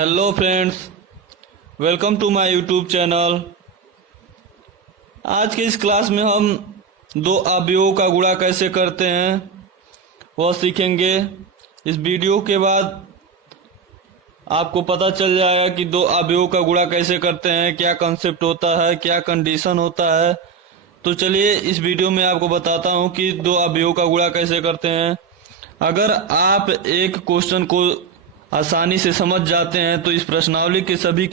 Hello friends, welcome to my YouTube channel. आज के इस क्लास में हम दो अवयवों का गुणा कैसे करते हैं वह सीखेंगे। इस वीडियो के बाद आपको पता चल जाएगा कि दो अवयवों का गुणा कैसे करते हैं, क्या कंसेप्ट होता है, क्या कंडीशन होता है। तो चलिए इस वीडियो में आपको बताता हूं कि दो अवयवों का गुणा कैसे करते हैं। अगर आप एक क्वेश्चन को आसानी से समझ जाते हैं तो इस प्रश्नावली के सभी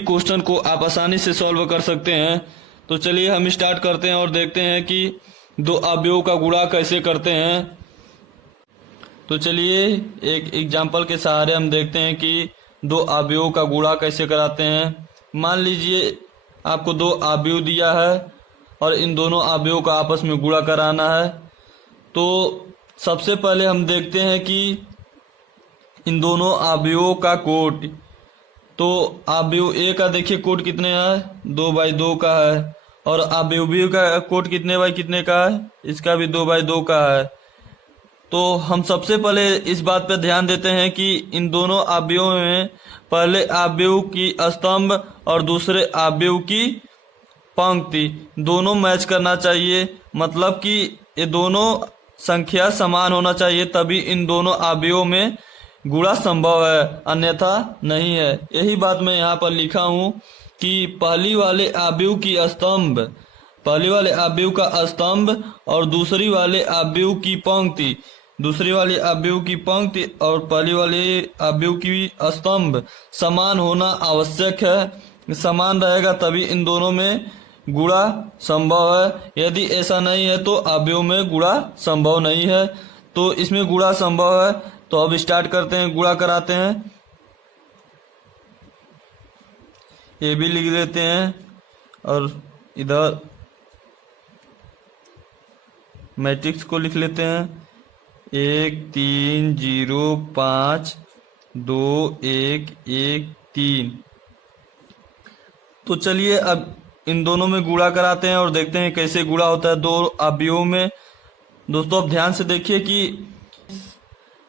क्वेश्चन को आप आसानी से सॉल्व कर सकते हैं। तो चलिए हम स्टार्ट करते हैं और देखते हैं कि दो अवयवों का गुणा कैसे करते हैं। तो चलिए एक एग्जाम्पल के सहारे हम देखते हैं कि दो अवयवों का गुणा कैसे कराते हैं। मान लीजिए आपको दो अवयव दिया है और इन दोनों अवयवों का आपस में गुणा कराना है। तो सबसे पहले हम देखते हैं कि इन दोनों अवयवों का कोट। तो अवयव ए का देखिए कोट कितने है, 2/2 का है, और अवयव बी का कोट कितने बाई कितने का है, इसका भी 2/2 का है। तो हम सबसे पहले इस बात पर ध्यान देते हैं कि इन दोनों अवयवों में पहले अवयव की स्तंभ और दूसरे अवयव की पंक्ति दोनों मैच करना चाहिए। मतलब कि ये दोनों संख्या समान होना चाहिए, तभी इन दोनों अवयवों में गुणा संभव है, अन्यथा नहीं है। यही बात मैं यहाँ पर लिखा हूँ कि पहली वाले अवयव का स्तंभ और दूसरी वाले अवयव की पंक्ति, दूसरी वाली अवयव की पंक्ति और पहली वाले अवयव की स्तंभ समान होना आवश्यक है। समान रहेगा तभी इन दोनों में गुणा संभव है। यदि ऐसा नहीं है तो अवयव में गुणा संभव नहीं है। तो इसमें गुणा संभव है। तो अब स्टार्ट करते हैं, गुणा कराते हैं। ये भी लिख देते हैं और इधर मैट्रिक्स को लिख लेते हैं। 1 3 0 5 2 1 1 3। तो चलिए अब इन दोनों में गुणा कराते हैं और देखते हैं कैसे गुणा होता है दो अवयवों में। दोस्तों अब ध्यान से देखिए कि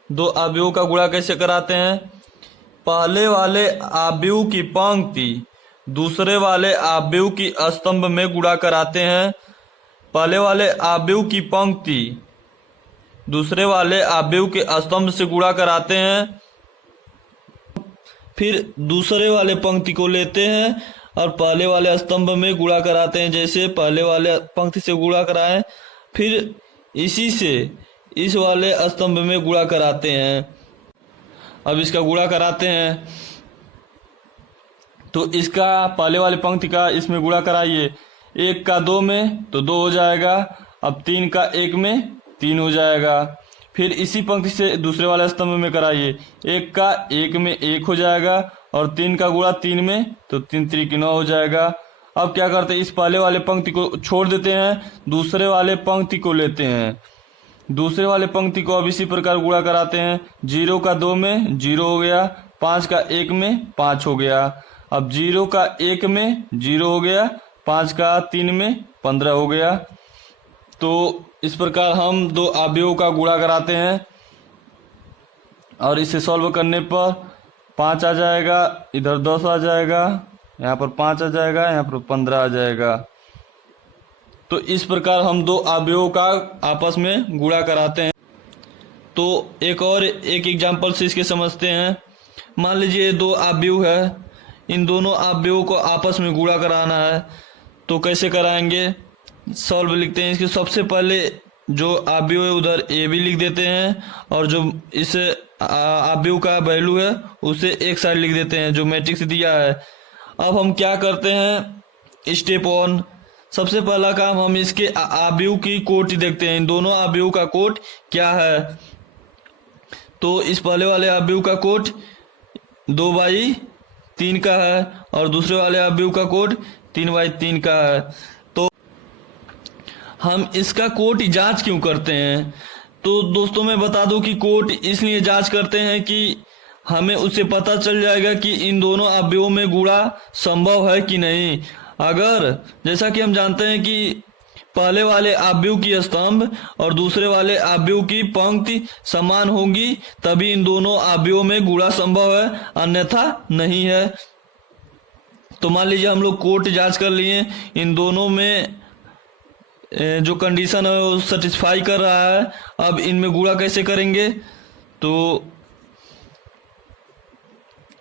दो अवयवों का गुणा कैसे कराते हैं। पहले वाले अवयव की पंक्ति दूसरे वाले अवयव की स्तंभ में गुणा कराते हैं। पहले वाले अवयव की पंक्ति दूसरे वाले अवयव के स्तंभ से गुणा कराते हैं। फिर दूसरे वाले पंक्ति को लेते हैं और पहले वाले स्तंभ में गुणा कराते हैं। जैसे पहले वाले पंक्ति से गुणा कराएं, फिर इसी से इस वाले स्तंभ में गुणा कराते हैं। अब इसका गुणा कराते हैं तो इसका पहले वाले पंक्ति का इसमें गुणा कराइए। 1 का 2 में तो 2 हो जाएगा। अब 3 का 1 में 3 हो जाएगा। फिर इसी पंक्ति से दूसरे वाले स्तंभ में कराइए। 1 का 1 में 1 हो जाएगा और 3 का गुणा 3 में तो 3 3 9 हो जाएगा। अब क्या करते हैं, इस पहले वाले पंक्ति को छोड़ देते हैं, दूसरे वाले पंक्ति को लेते हैं। दूसरे वाले पंक्ति को अब इसी प्रकार गुणा कराते हैं। 0 का 2 में 0 हो गया, 5 का 1 में 5 हो गया। अब 0 का 1 में 0 हो गया, 5 का 3 में 15 हो गया। तो इस प्रकार हम दो अवयवों का गुणा कराते हैं और इसे सॉल्व करने पर 5 आ जाएगा, इधर 10 आ जाएगा, यहाँ पर 5 आ जाएगा, यहाँ पर 15 आ जाएगा। तो इस प्रकार हम दो अवयवों का आपस में गुणा कराते हैं। तो एक एग्जांपल से इसके समझते हैं। मान लीजिए दो अवयव है, इन दोनों अवयवों को आपस में गुणा कराना है। तो कैसे कराएंगे, सॉल्व लिखते हैं। इसके सबसे पहले जो अवयव है उधर ए भी लिख देते हैं और जो इस अवयव का वैल्यू है उसे एक साइड लिख देते हैं जो मैट्रिक्स दिया है। अब हम क्या करते हैं, स्टेप 1, सबसे पहला काम हम इसके अवयव की कोट देखते हैं। इन दोनों अवयव का कोट क्या है। तो इस पहले वाले अवयव का कोट 2/3 का है और दूसरे वाले अवयव का कोट 3/3 का है। तो हम इसका कोट जांच क्यों करते हैं, तो दोस्तों मैं बता दूं कि कोट इसलिए जांच करते हैं कि हमें उससे पता चल जाएगा कि इन दोनों अवयवों में गुणा संभव है कि नहीं। अगर जैसा कि हम जानते हैं कि पहले वाले अवयव की स्तंभ और दूसरे वाले अवयव की पंक्ति समान होगी तभी इन दोनों अवयवों में गुणा संभव है, अन्यथा नहीं है। तो मान लीजिए हम लोग कोट जांच कर लिए, इन दोनों में जो कंडीशन है वो सेटिस्फाई कर रहा है। अब इनमें गुणा कैसे करेंगे, तो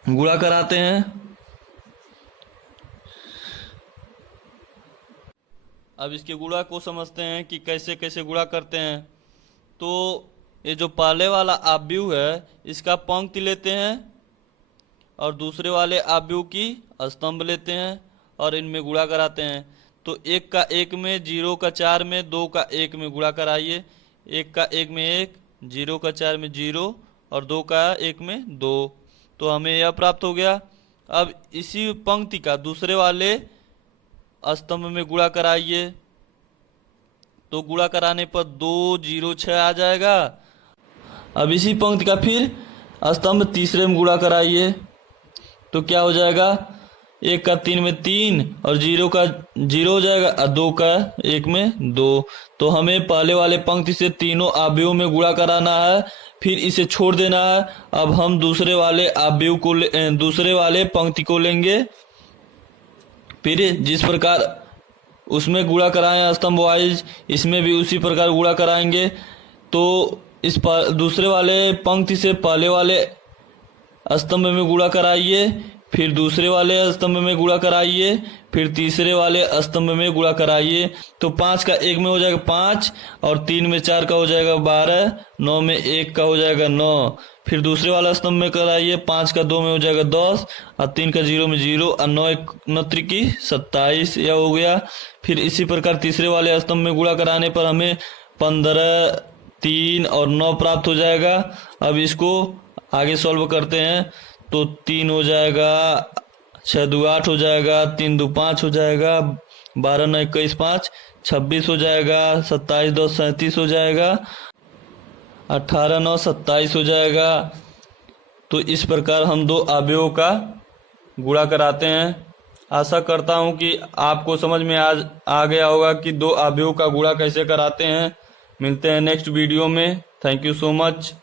गुणा कराते हैं। अब इसके गुणा को समझते हैं कि कैसे कैसे गुणा करते हैं। तो ये जो पहले वाला अवयव है इसका पंक्ति लेते हैं और दूसरे वाले अवयव की स्तंभ लेते हैं और इनमें गुणा कराते हैं। तो 1 का 1 में, 0 का 4 में, 2 का 1 में गुणा कराइए। 1 का 1 में 1, 0 का 4 में 0 और 2 का 1 में 2। तो हमें यह प्राप्त हो गया। अब इसी पंक्ति का दूसरे वाले स्तंभ में गुणा कराइए। तो गुणा कराने पर 2 0 6 आ जाएगा। अब इसी पंक्ति का फिर स्तंभ तीसरे में गुणा कराइए। तो क्या हो जाएगा, 1 का 3 में 3 और 0 का 0 हो जाएगा और 2 का 1 में 2। तो हमें पहले वाले पंक्ति से तीनों अवयवों में गुणा कराना है, फिर इसे छोड़ देना है। अब हम दूसरे वाले अवयव को दूसरे वाले पंक्ति को लेंगे, फिर जिस प्रकार उसमें गुणा कराएं स्तंभ वाइज, इसमें भी उसी प्रकार गुणा कराएंगे। तो इस दूसरे वाले पंक्ति से पहले वाले स्तंभ में गुणा कराइए, फिर दूसरे वाले स्तंभ में गुणा कराइए, फिर तीसरे वाले स्तंभ में गुणा कराइए। तो 5 का 1 में हो जाएगा 5 और 3 में 4 का हो जाएगा 12, 9 में 1 का हो जाएगा 9। फिर दूसरे वाला स्तंभ में कराइए, 5 का 2 में हो जाएगा 10 और 3 का 0 में 0 और 9 1 9 की 27, यह हो गया। फिर इसी प्रकार तीसरे वाले स्तंभ में गुणा कराने पर हमें 15, 3 और 9 प्राप्त हो जाएगा। अब इसको आगे सॉल्व करते हैं। तो 3 हो जाएगा, 6 2 8 हो जाएगा, 3 2 5 हो जाएगा, 12 9 21 5 26 हो जाएगा, 27 2 37 हो जाएगा, 18 9 27 हो जाएगा। तो इस प्रकार हम दो अवयवों का गुणा कराते हैं। आशा करता हूं कि आपको समझ में आ गया होगा कि दो अवयवों का गुणा कैसे कराते हैं। मिलते हैं नेक्स्ट वीडियो में। Thank you so much.